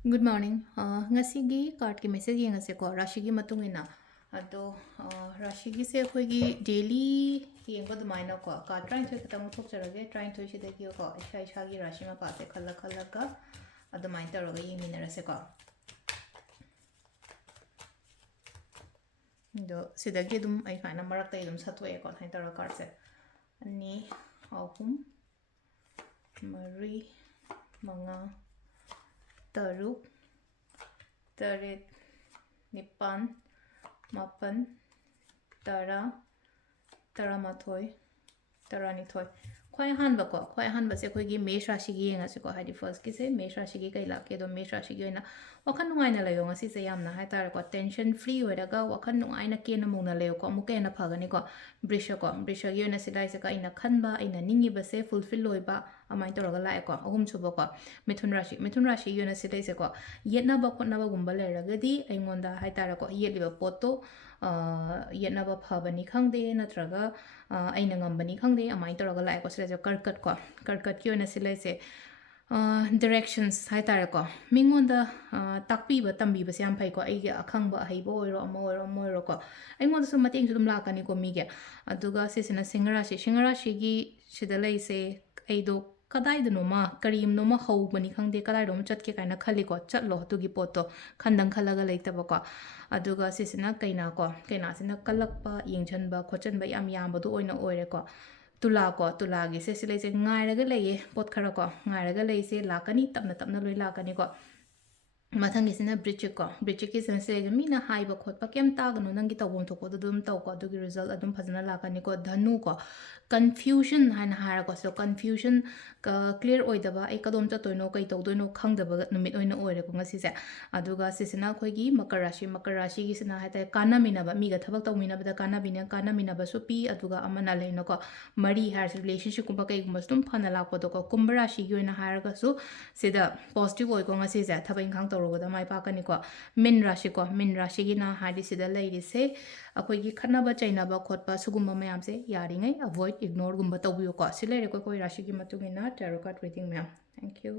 Good morning. Ngasigi card ki message yengase ko Rashigi matungina ado Rashigi se khoigi daily yengba dumaina ko ka trying to katam thokcharage trying to shide ki ko isha isha gi rashi ma pa se khalla khalla ka ado main taroga yengminara se ko do sidagi dum ai fana marak tai dum satwe ko thai taro card se ani ahum mari manga taruk taret nipan mapan tara taramathoi taranithoi khwai hanba ko khwai hanba se khoi gi mesh rashi gi yenga se ko hadi first ki se mesh rashi gi kai la ke do mesh rashi gi na wakhan nungai na layo ngasi se yamna hai tar ko tension free hoiraga wakhan nungai na ke na mungna layo ko amuke na phagani ko brisha gi na sidai se ka ina khanba ina ningi ba se fulfill loiba amai toraga la ko ahum chuba ko mithun rashi gi na sidai se ko yetna ba khotna ba gumba le ragadi aingonda hai tar ko yetliba poto yetna ba phabani khangde natraga aina ngambani khangde amai toraga la ko sile karkat ki ona sile se directions hai tare ko mingonda takpi ba tambi ba siam phai ko ai ga akhang ba hai bo ro mo ro ko ai ngon su mateng su dum la kani ko mi ge aduga se sina singara shi gi sida lai se ai do kadai dno ma karim no ma hau bani khangde kadai rom chat ke kaina khali ko chatlo tu gi poto khandang khalaga leita ba ko aduga se sina kaina sina kalakpa yengchan ba khochan ba yam ba du oina oire ko tulagi se sile se ngai raga leye pot khara ko ngai raga lei se lakani tapna loi lakani ko mathang isina bridge ki sense ga mina haiba khotpa kem ta gano nangi tawon thoko dum taw ko du result adum phajana lakani ko dhanu ko confusion han hara ko so confusion ka clear oidaba ai kadom cha toino kai tawdoino khangdaba numit oina oire ko ngasi se aduga sisina khoi gi makarashi gi sina hata kana mina ba mi ga thabak tawmina ba kana mina ba so pi aduga amana leino ko mari har relationship kumba kai gumba stum phana lakpo do ko kumbarashi gi oina hara ga su sida positive oi ko ngasi se thabai khang ꯇꯧꯔꯨꯕꯗ ꯃꯥꯏ ꯄꯥꯛꯀꯅꯤꯀꯣ ꯃꯤꯟ ꯔꯥಶꯤꯒꯤꯅ ꯍꯥꯏꯗꯤ ꯁꯤꯗ ꯂꯩꯔꯤꯁꯦ ꯑꯩꯈꯣꯏꯒꯤ ꯈꯠꯅꯕ ꯆꯩꯅꯕ ꯈꯣꯠꯄ ꯁꯤꯒꯨꯝꯕ ꯃꯌꯥꯝꯁꯦ ꯌꯥꯔꯤꯉꯩ ꯑꯦꯚꯣꯏꯗ ꯏꯒꯅꯣꯔꯒꯨꯝꯕ ꯇꯧꯕꯤꯌꯨꯀꯣ ꯁꯤ ꯂꯩꯔꯦꯀꯣ ꯑꯩꯈꯣꯏ ꯔꯥಶꯤꯒꯤ ꯃꯇꯨꯡ ꯏꯟꯅ ꯇꯦꯔꯣ ꯀꯥꯔꯗ ꯔꯤꯗꯤꯡ ꯃꯌꯥꯝ ꯊꯦꯡꯛ ꯌꯨ